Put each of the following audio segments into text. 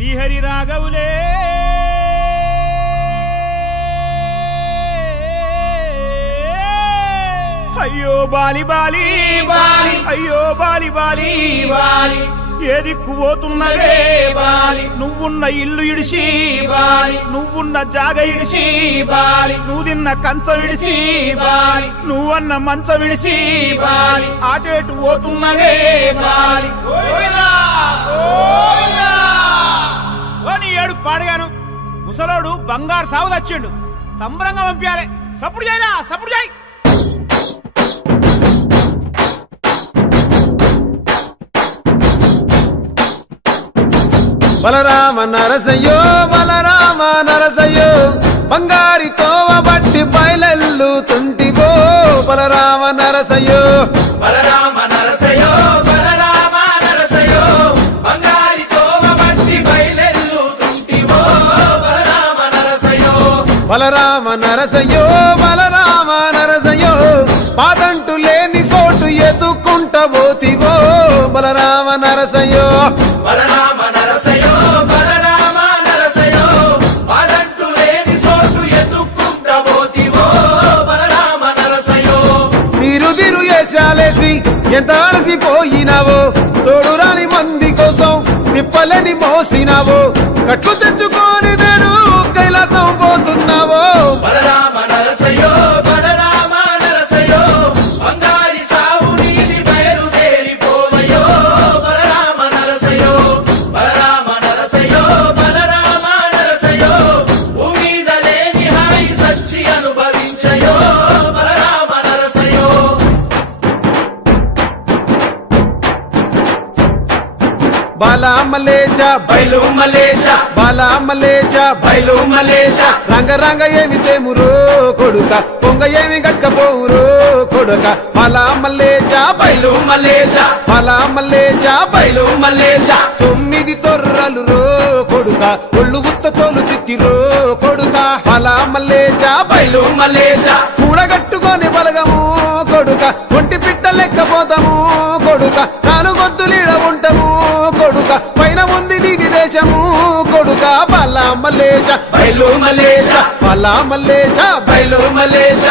శ్రీహరి రాఘవులే అయ్యో Bali Bali Bali అయ్యో Bali Bali Bali ఏ దిక్కు పోతున్నవే బాలి నువ్వున్న ఇల్లు ఇడిసి బాలి నువ్వున్న జాగ ఇడిసి బాలి నువ్వు తిన్న కంచం విడిసి బాలి నువ్వన్న మంచం విడిసి బాలి ఆటేటు పోతున్నవే బాలి నీ ఏడు పాడగాను ముసలోడు బంగారు సాగు తెచ్చిండు సంబరంగా పంపించాలి సప్పుడు చేయరా సప్పుడు చేయి బలరామ నరసయ్యో బలరామ నరసయ్యో బంగారితో బట్టి బయలెల్లుతుంటివో బలరామ నరసయ్యో బలరామ నరసయ్యో బలరామ నరసయ్యో బంగారితో బట్టి బయలెల్లుతుంటివో బలరామ నరసయ్యో బలరామ నరసయ్యో బలరామ నరసయ్యో పాదంటు లేని చోటు ఎదుకుంటబోతివో బలరామ నరసయ్యో బలరామ నరసయ్యో బలరామ నరసయ్యో పాదంటు లేని చోటు ఎదుకుంటబోతివో బలరామ నరసయ్యో తిరు ఏసాలేసి ఎంత అలసిపోయినావో తోడు రాని మంది కోసం తిప్పలని మోసినావో కట్లు తెచ్చుకొని నేడు కైలాసం పోతున్నావో బలరామ నరసయ్యో బలరామ నరసయ్యో బంగారి సావు నీది బయలుదేరిపోవయో బలరామ నరసయ్యో బలరామ నరసయ్యో బలరామ నరసయ్యో భూమిద లేని హాయి సచ్చి అనుభవించయో బలరామ నరసయ్యో బాలా మలేష బయలు మలేష బాలా మలేష బయలు మలేష రంగ రంగ ఏమి తేమురో కొడుక పొంగ ఏమి గట్టపోవురో కొడుక బాలా మలేష బయలు మలేష బాలా మలేష బయలు మలేష 9 తొర్రలు రో కొడుక ఒళ్ళు ఉత్త తోలు తిట్టిరో కొడుక బాలా మలేష బయలు మలేష కూడగట్టుకొని బలగము కొడుక ఒంటి పిట్ట లెక్కపోతాము కొడుక నాలుగొద్దులీడ ఉంటాము కొడుక పైన ఉంది నీది దేశము కొడుక బాలా మలేష బయలు మలేష బాలా మలేష బయలు మలేష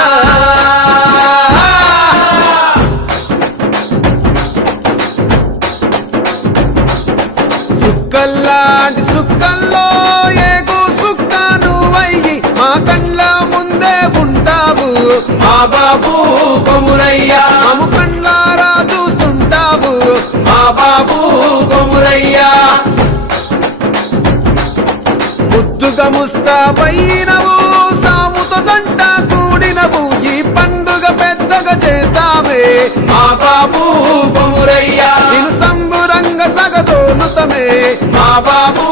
సుక్కల్లాంటి సుక్కల్లో ఏగు సుక్క నువ్వయ్యి మా కండ్ల ముందే ఉంటావు మా బాబు కొమురయ్యా మాము కండ్లారా చూస్తుంటావు మా బాబు కొమురయ్యా ముద్దుగా ముస్తాబైనవు సాముతో జంట కూడినవు ఈ పండుగ పెద్దగా చేస్తావే మా బాబు కొమురయ్యా నేను సంబురంగ సగదోలుతమే మా బాబు